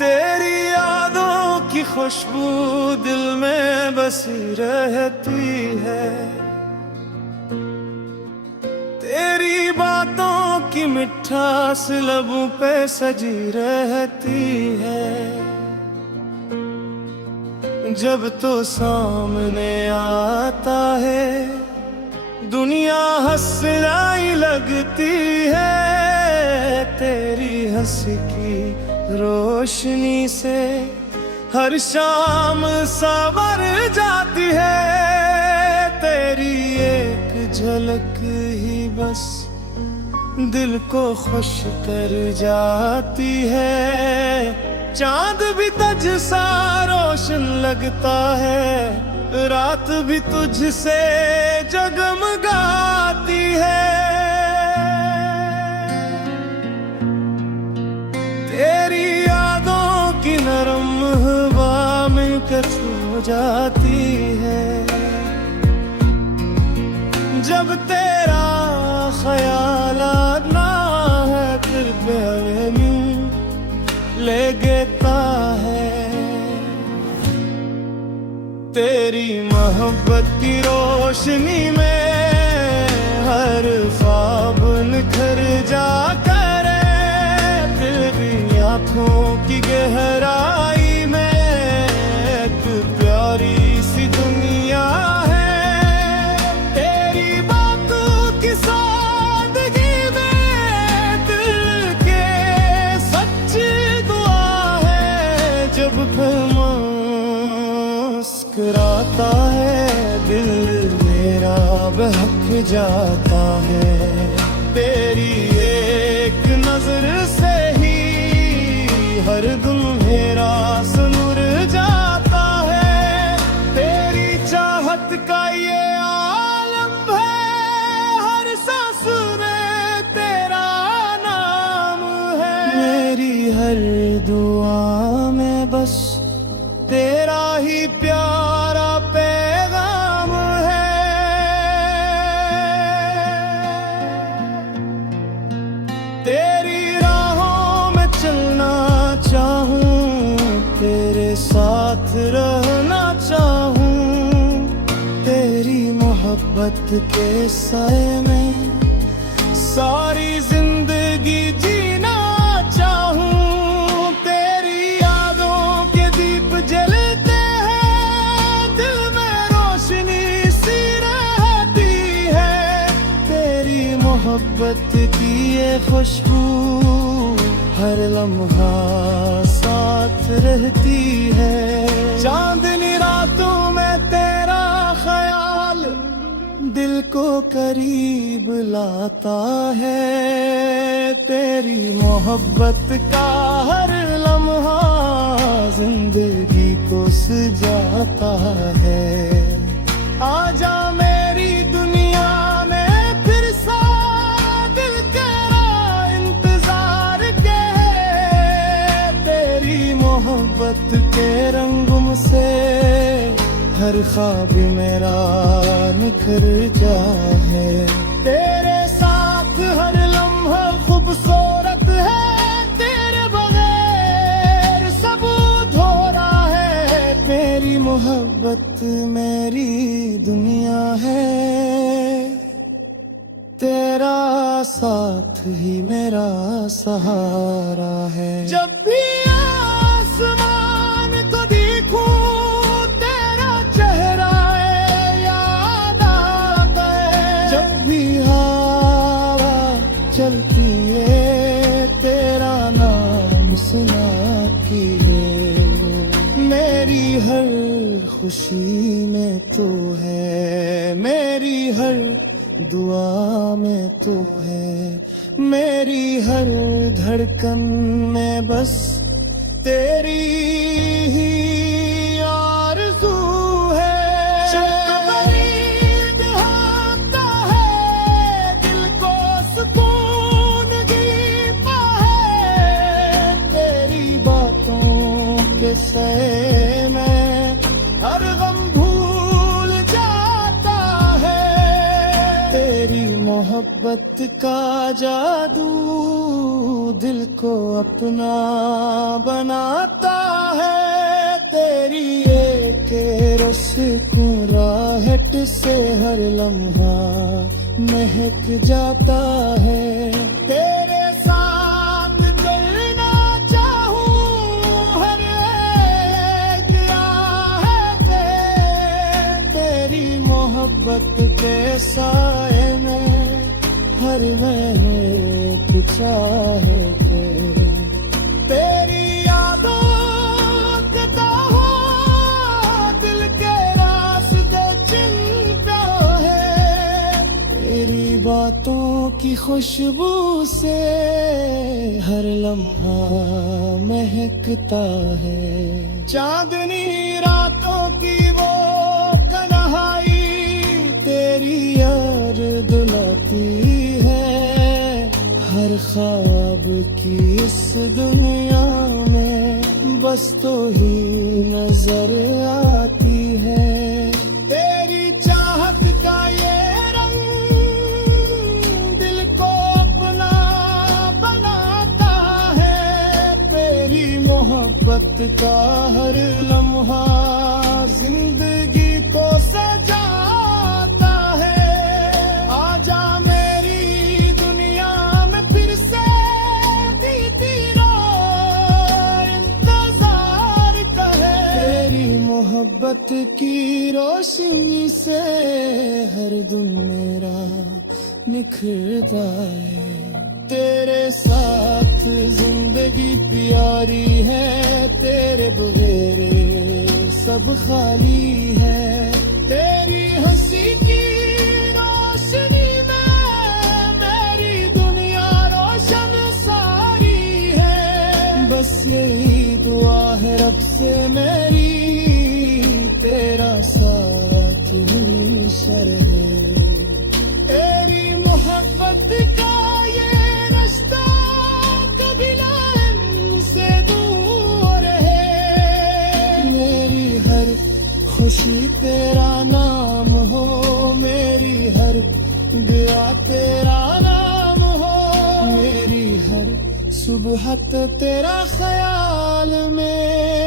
तेरी यादों की खुशबू दिल में बसी रहती है, तेरी बातों की मिठास लबों पे सजी रहती है। जब तो सामने आता है दुनिया हंसने लगती है, तेरी हंसी की रोशनी से हर शाम संवर जाती है। तेरी एक झलक ही बस दिल को खुश कर जाती है। चांद भी तुझ सा रोशन लगता है, रात भी तुझसे जगमगाती है। तेरी यादों की नरम हवा मिलकर छू जाती है। जब तेरा ख्याल आना है दिल पे ले गेता है। तेरी मोहब्बत की रोशनी में हर ख्वाब निखर जाकर तेरी आँखों की गहराई में एक प्यारी सी दुनिया है। तेरी बातों की सादगी में दिल के सच्ची दुआ है। जब मुस्कुराता है दिल मेरा बहक जाता है। तेरी एक नजर से ही हर दिल मेरा सुनुर जाता है। तेरी चाहत का ये आलम है, हर सांस में तेरा नाम है। मेरी हर दुआ में बस तेरा ही प्यारा पैगाम है। तेरी राहों में चलना चाहूं, तेरे साथ रहना चाहूं। तेरी मोहब्बत के साए में सारी जिंदगी जीना चाहूं। तेरी यादों के दीप जलते हैं, दिल में रोशनी सी रहती है। तेरी मोहब्बत की ये खुशबू हर लम्हा साथ रहती है। चांदनी रातों में तेरा ख्याल दिल को करीब लाता है। तेरी मोहब्बत का हर लम्हा जिंदगी को सजाता है। आजा मेरी दुनिया में फिर सा दिल तेरा इंतजार के। तेरी मोहब्बत के रंगों से हर ख्वाब मेरा निखर जाए। तेरे साथ हर लम्हा खूबसूरत है, तेरे बगैर सब अधूरा है। मेरी मोहब्बत मेरी दुनिया है, तेरा साथ ही मेरा सहारा है। जब भी आसमान को देखूं तेरा चेहरा याद आता है। जब भी हवा चलती है तेरा नाम सुनाती है। मेरी हर खुशी में तू है, मेरी हर दुआ में तू है। मेरी हर धड़कन में बस तेरी ही आरज़ू है। करीब होता है दिल को सुकून दीता है। तेरी बातों के सए में हर गम भूल जाता है। मोहब्बत का जादू दिल को अपना बनाता है। तेरी एक रस को राहट से हर लम्हा महक जाता है। तेरे साथ चलना चाहूं हर एक राह पे, तेरी मोहब्बत के साए में हर महक चाहे के। तेरी यादों के ताहों दिल के रास्ते चिंता है। तेरी बातों की खुशबू से हर लम्हा महकता है। चांदनी रातों की वो तन्हाई तेरी याद दिलाती है। हर ख्वाब की इस दुनिया में बस तो ही नजर आती है। तेरी चाहत का ये रंग दिल को अपना बनाता है। तेरी मोहब्बत का हर लम्हा जिंदगी को सजाता है। आजा मेरी दुनिया में फिर से बीती रात इंतजार करे। तेरी मोहब्बत की रोशनी से हर दिन मेरा निखरता है। तेरे साथ जिंदगी प्यारी है। तेरे बगैर सब खाली है। तेरी हंसी की रोशनी में मेरी दुनिया रोशन सारी है। बस यही दुआ है रब से मेरी, तेरा साथ हमेशा रहे। तेरी मोहब्बत का ये रास्ता कभी ना हमसे दूर है। मेरी हर खुशी तेरा नाम हो, मेरी हर दुआ तेरा नाम हो। मेरी हर सुबह तेरा ख्याल में